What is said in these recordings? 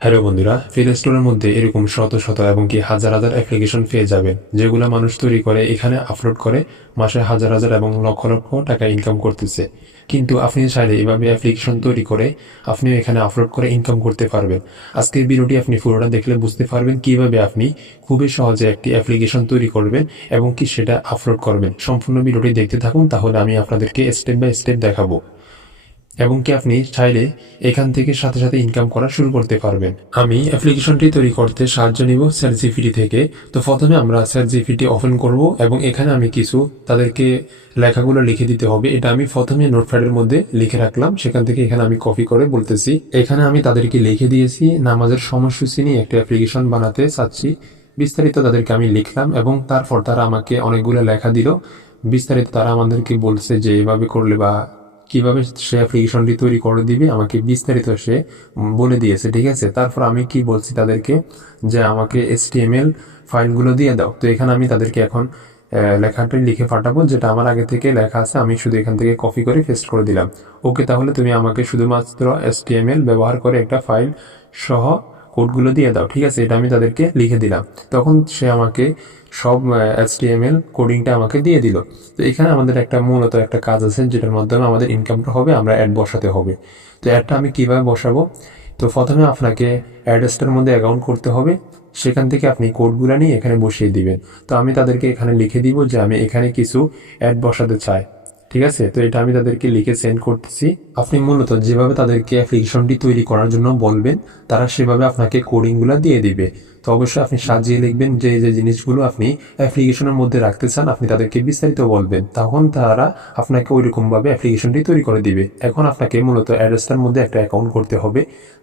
Hello বন্ধুরা play স্টোরের মধ্যে এরকম শত শত এবং কি হাজার হাজার অ্যাপ্লিকেশন পেয়ে যাবেন, যেগুলো মানুষ তৈরি করে, এখানে আপলোড করে, মাসে হাজার হাজার এবং লক্ষ লক্ষ টাকা ইনকাম করতেছে। কিন্তু আপনি চাইলে এভাবে অ্যাপ্লিকেশন তৈরি করে, আপনিও এখানে আপলোড করে ইনকাম করতে পারবেন। আজকের ভিডিওটি আপনি পুরোটা দেখলে বুঝতে পারবেন কীভাবে আপনি খুবই সহজে একটি অ্যাপ্লিকেশন তৈরি করবেন এবং কি সেটা আপলোড করবেন। সম্পূর্ণ ভিডিওটি দেখতে থাকুন, তাহলে আমি আপনাদেরকে স্টেপ বাই স্টেপ দেখাবো। এবং কি আপনি চাইলে এখান থেকে সাথে সাথে ইনকাম করা শুরু করতে পারবেন। আমি অ্যাপ্লিকেশনটি তৈরি করতে সাহায্য নিব স্যার থেকে। তো প্রথমে আমরা স্যার ওপেন করব এবং এখানে আমি কিছু তাদেরকে লেখাগুলো লিখে দিতে হবে। এটা আমি প্রথমে নোটপ্যাডের মধ্যে লিখে রাখলাম। সেখান থেকে এখানে আমি কপি করে বলতেছি। এখানে আমি তাদেরকে লিখে দিয়েছি। নামাজের সময়সূচি নিয়ে একটা অ্যাপ্লিকেশন বানাতে চাচ্ছি। বিস্তারিত তাদেরকে আমি লিখলাম এবং তারপর তারা আমাকে অনেকগুলো লেখা দিল। বিস্তারিত তারা আমাদেরকে বলছে যে এভাবে করলে বা কীভাবে সে অ্যাপ্লিকেশনটি তৈরি করে দিবে, আমাকে বিস্তারিত সে বলে দিয়েছে, ঠিক আছে? তারপর আমি কি বলছি তাদেরকে? যে আমাকে এসটিএমএল ফাইলগুলো দিয়ে দাও। তো এখানে আমি তাদেরকে এখন লেখাটি লিখে পাঠাবো, যেটা আমার আগে থেকে লেখা আছে, আমি শুধু এখান থেকে কপি করে পেস্ট করে দিলাম। ওকে, তাহলে তুমি আমাকে শুধুমাত্র এসটিএমএল ব্যবহার করে একটা ফাইল সহ কোডগুলো দিয়ে দাও, ঠিক আছে? এটা আমি তাদেরকে লিখে দিলাম। তখন সে আমাকে সব এইচটিএমএল কোডিংটা আমাকে দিয়ে দিল। তো এখানে আমাদের একটা মূলত একটা কাজ আছে, যেটার মাধ্যমে আমাদের ইনকামটা হবে, আমরা অ্যাড বসাতে হবে। তো অ্যাডটা আমি কীভাবে বসাবো? তো প্রথমে আপনাকে অ্যাড্রেসটার মধ্যে অ্যাকাউন্ট করতে হবে। সেখান থেকে আপনি কোডগুলো নিয়ে এখানে বসিয়ে দিবেন। তো আমি তাদেরকে এখানে লিখে দিব যে আমি এখানে কিছু অ্যাড বসাতে চাই। ঠিক আছে? তো এটা আমি তাদেরকে লিখে সেন্ড করতেছি। আপনি মূলত যেভাবে তাদেরকে অ্যাপ্লিকেশনটি তৈরি করার জন্য বলবেন, তারা সেভাবে আপনাকে কোডিংগুলো দিয়ে দিবে। তো অবশ্যই আপনি সাজিয়ে লিখবেন যে যে জিনিসগুলো আপনি অ্যাপ্লিকেশনের মধ্যে রাখতে চান, আপনি তাদেরকে বিস্তারিত বলবেন। তখন তারা আপনাকে ওই রকমভাবে অ্যাপ্লিকেশনটি তৈরি করে দিবে। এখন আপনাকে মূলত অ্যাড্রেসটার মধ্যে একটা অ্যাকাউন্ট করতে হবে,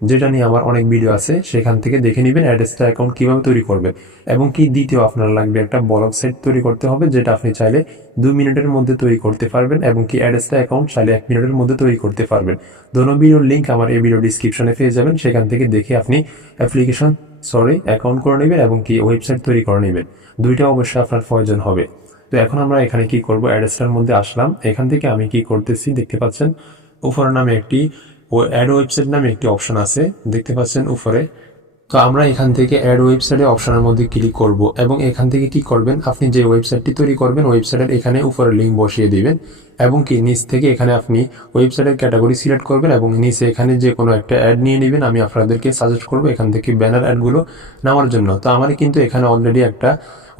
যেটা নিয়ে আমার অনেক ভিডিও আছে। সেখান থেকে দেখে নেবেন অ্যাড্রেসটা অ্যাকাউন্ট কীভাবে তৈরি করবেন। এবং কি দ্বিতীয় আপনার লাগবে একটা ব্লগ সাইট তৈরি করতে হবে, যেটা আপনি চাইলে দু মিনিটের মধ্যে তৈরি করতে পারবেন এবং কি অ্যাড্রেসটা অ্যাকাউন্ট চাইলে এক মিনিটের মধ্যে তৈরি করতে পারবেন। দোনো ভিডিওর লিঙ্ক আমার এই ভিডিও ডিসক্রিপশনে পেয়ে যাবেন। সেখান থেকে দেখে আপনি অ্যাপ্লিকেশন সরি অ্যাকাউন্ট করে নেবেন এবং কি ওয়েবসাইট তৈরি করে নেবেন। দুইটা অবশ্যই আপনার প্রয়োজন হবে। তো এখন আমরা এখানে কি করব? অ্যাড্রেসটার মধ্যে আসলাম। এখান থেকে আমি কি করতেছি? দেখতে পাচ্ছেন, উপরের নামে একটি, ও অ্যাড ওয়েবসাইট নামে একটি অপশন আছে। দেখতে পাচ্ছেন, উপরে তো আমরা এখান থেকে অ্যাড ওয়েবসাইটে অপশনের মধ্যে ক্লিক করব এবং এখান থেকে কি করবেন? আপনি যে ওয়েবসাইটটি তৈরি করবেন ওয়েবসাইটের এখানে উপরে লিঙ্ক বসিয়ে দিবেন এবং কি নিচ থেকে এখানে আপনি ওয়েবসাইটের ক্যাটাগরি সিলেক্ট করবেন এবং নিচে এখানে যে কোনো একটা অ্যাড নিয়ে নেবেন। আমি আপনাদেরকে সাজেস্ট করব এখান থেকে ব্যানার অ্যাডগুলো নেওয়ার জন্য। তো আমার কিন্তু এখানে অলরেডি একটা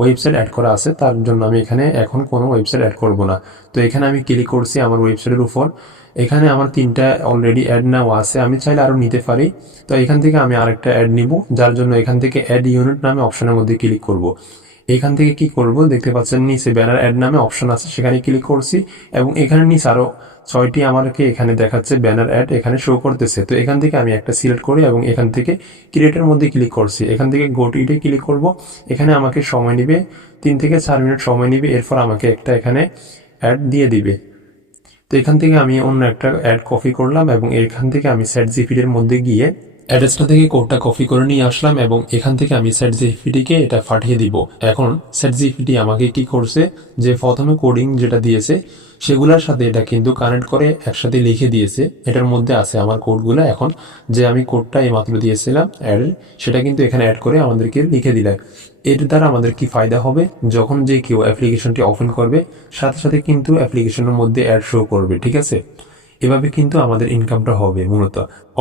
ওয়েবসাইট অ্যাড করা আছে, তার জন্য আমি এখানে এখন কোনো ওয়েবসাইট অ্যাড করব না। তো এখানে আমি ক্লিক করছি আমার ওয়েবসাইটের উপর। এখানে আমার তিনটা অলরেডি অ্যাড নেওয়া আছে, আমি চাইলে আরও নিতে পারি। তো এখান থেকে আমি আরেকটা অ্যাড নিব, যার জন্য এখান থেকে অ্যাড ইউনিট নামে অপশনের মধ্যে ক্লিক করব। এখান থেকে কি করব? দেখতে পাচ্ছেন নিচে ব্যানার অ্যাড নামে অপশন আছে, সেখানে ক্লিক করছি, এবং এখানে নিচে আরও ছয়টি আমাকে এখানে দেখাচ্ছে ব্যানার অ্যাড এখানে শো করতেছে। তো এখান থেকে আমি একটা সিলেক্ট করি, এবং এখান থেকে ক্রিয়েটের মধ্যে ক্লিক করছি। এখান থেকে গোটিতে ক্লিক করব। এখানে আমাকে সময় নিবে, তিন থেকে চার মিনিট সময় নিবে, এরপর আমাকে একটা এখানে অ্যাড দিয়ে দিবে। তো এখান থেকে আমি অন্য একটা অ্যাড কপি করলাম এবং এখান থেকে আমি স্যাট জিপিডির মধ্যে গিয়ে অ্যাড্রেসটা থেকে কোডটা কপি করে নিয়ে আসলাম এবং এখান থেকে আমি স্যাট জিপিটিকে এটা পাঠিয়ে দিব। এখন স্যাট জিপিটি আমাকে কি করছে? যে প্রথমে কোডিং যেটা দিয়েছে সেগুলোর সাথে এটা কিন্তু কানেক্ট করে একসাথে লিখে দিয়েছে। এটার মধ্যে আছে আমার কোডগুলো এখন, যে আমি কোডটা এই মাত্র দিয়েছিলাম অ্যাড সেটা কিন্তু এখানে অ্যাড করে আমাদেরকে লিখে দিলে। এর দ্বারা আমাদের কি ফায়দা হবে? যখন যে কেউ অ্যাপ্লিকেশনটি ওপেন করবে, সাথে সাথে কিন্তু অ্যাপ্লিকেশনের মধ্যে অ্যাড শো করবে, ঠিক আছে? এভাবে কিন্তু আমাদের ইনকামটা হবে মূলত।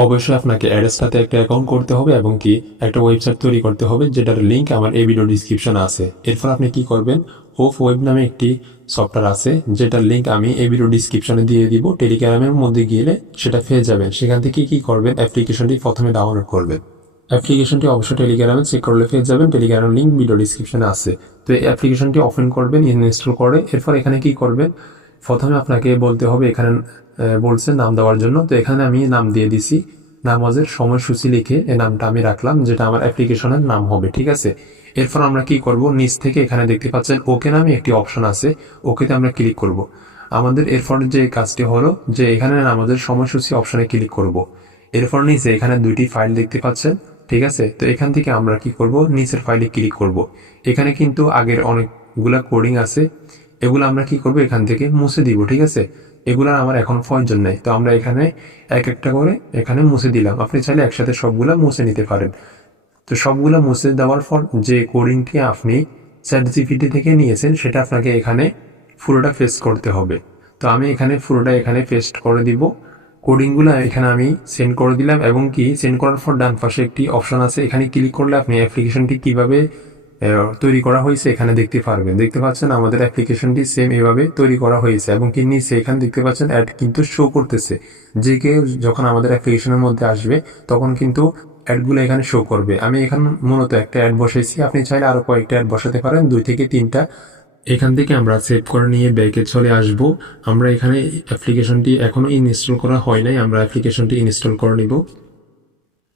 অবশ্যই আপনাকে অ্যাড্রেসটাতে একটা অ্যাকাউন্ট করতে হবে এবং কি একটা ওয়েবসাইট তৈরি করতে হবে যেটার লিঙ্ক আমার এই ভিডিও ডিসক্রিপশনে আছে। এরপর আপনি কি করবেন? ওফ ওয়েব নামে একটি সফটওয়্যার আছে, যেটার লিঙ্ক আমি এই ভিডিও ডিসক্রিপশনে দিয়ে দিব। টেলিগ্রামের মধ্যে গেলে সেটা পেয়ে যাবেন। সেখান থেকে কি করবেন? অ্যাপ্লিকেশনটি প্রথমে ডাউনলোড করবেন। অ্যাপ্লিকেশনটি অবশ্যই টেলিগ্রামে চেক করলে পেয়ে যাবেন। টেলিগ্রামের লিঙ্ক ভিডিও ডিসক্রিপশনে আছে। তো এই অ্যাপ্লিকেশনটি ওপেন করবেন ইনস্টল করে। এরপর এখানে কি করবেন? প্রথমে আপনাকে বলতে হবে এখানে বলছে নাম দেওয়ার জন্য। তো এখানে আমি নাম দিয়ে দিছি। নামাজের সময়সূচি লিখে এই নামটা আমি রাখলাম, যেটা আমার অ্যাপ্লিকেশনের নাম হবে, ঠিক আছে? এরপর আমরা কি করব? নিচ থেকে এখানে দেখতে পাচ্ছেন ওকে নামে একটি অপশন আছে। ওকেতে আমরা ক্লিক করব। আমাদের এরপর যে কাজটি হলো যে এখানে নামাজের সময়সূচি অপশনে ক্লিক করব। এরপর নিচে এখানে দুইটি ফাইল দেখতে পাচ্ছেন, ঠিক আছে? তো এখান থেকে আমরা কি করব? নিচের ফাইলে ক্লিক করব। এখানে কিন্তু আগের অনেকগুলা কোডিং আছে। এগুলো আমরা কি করব? এখান থেকে মুছে দিব, ঠিক আছে? এগুলো আমার এখন প্রয়োজন নেই। তো আমরা এখানে এক একটা করে এখানে মুছে দিলাম। আপনি চাইলে একসাথে সবগুলা মুছে নিতে পারেন। তো সবগুলা মুছে দেওয়ার পর যে কোডিংটি আপনি চ্যাট জিপিটি থেকে নিয়েছেন, সেটা আপনাকে এখানে পুরোটা পেস্ট করতে হবে। তো আমি এখানে পুরোটা এখানে পেস্ট করে দিব। কোডিংগুলো এখানে আমি সেন্ড করে দিলাম এবং কি সেন্ড করার পর ডান পাশে একটি অপশন আছে। এখানে ক্লিক করলে আপনি অ্যাপ্লিকেশনটি কীভাবে তৈরি করা হয়েছে, এখানে দেখতে পারবেন। দেখতে পাচ্ছেন আমাদের অ্যাপ্লিকেশনটি সেম এভাবে তৈরি করা হয়েছে এবং কি নিচে এখানে দেখতে পাচ্ছেন অ্যাড কিন্তু শো করতেছে। যে কেউ যখন আমাদের অ্যাপ্লিকেশনের মধ্যে আসবে, তখন কিন্তু অ্যাডগুলো এখানে শো করবে। আমি এখানে মূলত একটা অ্যাড বসাইছি। আপনি চাইলে আরও কয়েকটা অ্যাড বসাতে পারেন, দুই থেকে তিনটা। এখান থেকে আমরা সেভ করে নিয়ে ব্যাকে চলে আসব। আমরা এখানে অ্যাপ্লিকেশনটি এখনও ইনস্টল করা হয় নাই, আমরা অ্যাপ্লিকেশনটি ইনস্টল করে নিব।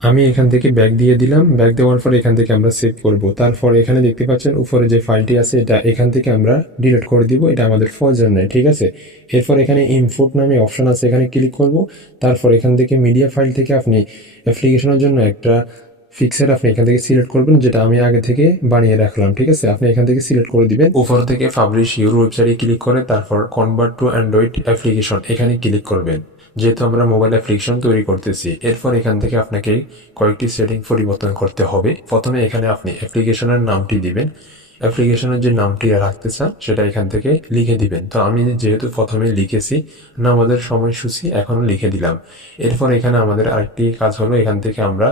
আমি এখান থেকে ব্যাক দিয়ে দিলাম। ব্যাক দেওয়ার পর এখান থেকে আমরা সেভ করব। তারপর এখানে দেখতে পাচ্ছেন, উপরে যে ফাইলটি আছে, এটা এখান থেকে আমরা ডিলিট করে দিব। এটা আমাদের প্রয়োজন নেই ঠিক আছে? এরপর এখানে ইনপুট নামে অপশন আছে, এখানে ক্লিক করব। তারপর এখান থেকে মিডিয়া ফাইল থেকে আপনি অ্যাপ্লিকেশনের জন্য একটা ফিক্সার আপনি এখান থেকে সিলেক্ট করবেন, যেটা আমি আগে থেকে বানিয়ে রাখলাম, ঠিক আছে? আপনি এখান থেকে সিলেক্ট করে দিবেন। উপর থেকে পাবলিশ ইউর ওয়েবসাইটে ক্লিক করে তারপর কনভার্ট টু অ্যান্ড্রয়েড অ্যাপ্লিকেশন এখানে ক্লিক করবেন। যেহেতু আমরা মোবাইল অ্যাপ্লিকেশন তৈরি করতেছি, এরপর এখান থেকে আপনাকে কয়েকটি সেটিং পরিবর্তন করতে হবে। প্রথমে এখানে আপনি অ্যাপ্লিকেশনের নামটি দিবেন। অ্যাপ্লিকেশনের যে নামটি রাখতে চান, সেটা এখান থেকে লিখে দিবেন। তো আমি যেহেতু প্রথমে লিখেছি না আমাদের সময়সূচি এখনও লিখে দিলাম। এরপর এখানে আমাদের আরেকটি কাজ হলো, এখান থেকে আমরা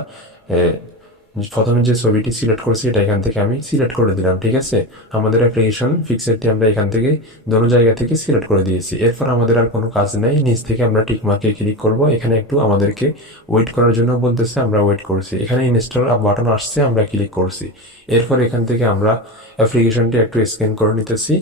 প্রথমে যে ছবিটি সিলেক্ট করেছি, এটা এখান থেকে আমি সিলেক্ট করে দিলাম, ঠিক আছে? আমাদের অ্যাপ্লিকেশন ফিক্সারটি আমরা এখান থেকে দোনো জায়গা থেকে সিলেক্ট করে দিয়েছি। এরপর আমাদের আর কোনো কাজ নেই, নিচ থেকে আমরা টিকমার্কে ক্লিক করব। এখানে একটু আমাদেরকে ওয়েট করার জন্য বলতেছে, আমরা ওয়েট করছি। এখানে ইনস্টল বাটন আসছে, আমরা ক্লিক করছি। এরপর এখান থেকে আমরা অ্যাপ্লিকেশনটি একটু স্ক্যান করে নিতেছি।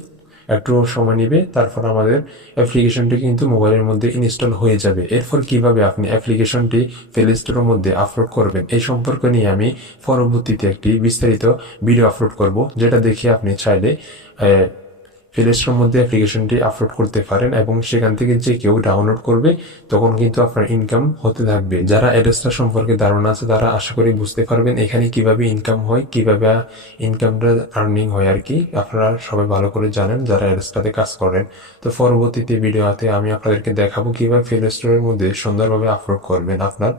একটু সময় নেবে, তারপর আমাদের অ্যাপ্লিকেশনটি কিন্তু মোবাইলের মধ্যে ইনস্টল হয়ে যাবে। এরপর কীভাবে আপনি অ্যাপ্লিকেশনটি প্লে স্টোরের মধ্যে আপলোড করবেন, এই সম্পর্কে নিয়ে আমি পরবর্তীতে একটি বিস্তারিত ভিডিও আপলোড করব, যেটা দেখে আপনি চাইলে প্লে স্টোর মধ্যে অ্যাপ্লিকেশনটি আপলোড করতে পারেন এবং সেখান থেকে যে কেউ ডাউনলোড করবে, তখন কিন্তু আপনার ইনকাম হতে থাকবে। যারা অ্যাড্রেসটা সম্পর্কে ধারণা আছে, তারা আশা করি বুঝতে পারবেন এখানে কীভাবে ইনকাম হয়, কীভাবে ইনকামটা আর্নিং হয় আর কি। আপনারা সবাই ভালো করে জানেন যারা অ্যাড্রেসটাতে কাজ করেন। তো পরবর্তীতে ভিডিওতে আমি আপনাদেরকে দেখাবো কীভাবে প্লে স্টোরের মধ্যে সুন্দরভাবে আপলোড করবেন আপনার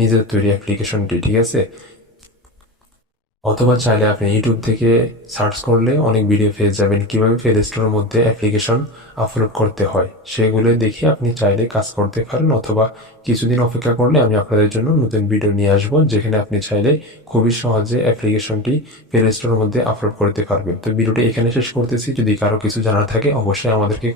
নিজের তৈরি অ্যাপ্লিকেশনটি ঠিক আছে? অথবা চাইলে আপনি ইউটিউব থেকে সার্চ করলে অনেক ভিডিও পেয়ে যাবেন। কীভাবে প্লে স্টোরের মধ্যে অ্যাপ্লিকেশন আপলোড করতে হয়, সেগুলো দেখে আপনি চাইলে কাজ করতে পারেন অথবা কিছুদিন অপেক্ষা করলে আমি আপনাদের জন্য নতুন ভিডিও নিয়ে আসব, যেখানে আপনি চাইলে খুবই সহজে অ্যাপ্লিকেশনটি প্লে স্টোরের মধ্যে আপলোড করতে পারবেন। তো ভিডিওটি এখানে শেষ করতেছি। যদি কারও কিছু জানার থাকে, অবশ্যই আমাদেরকে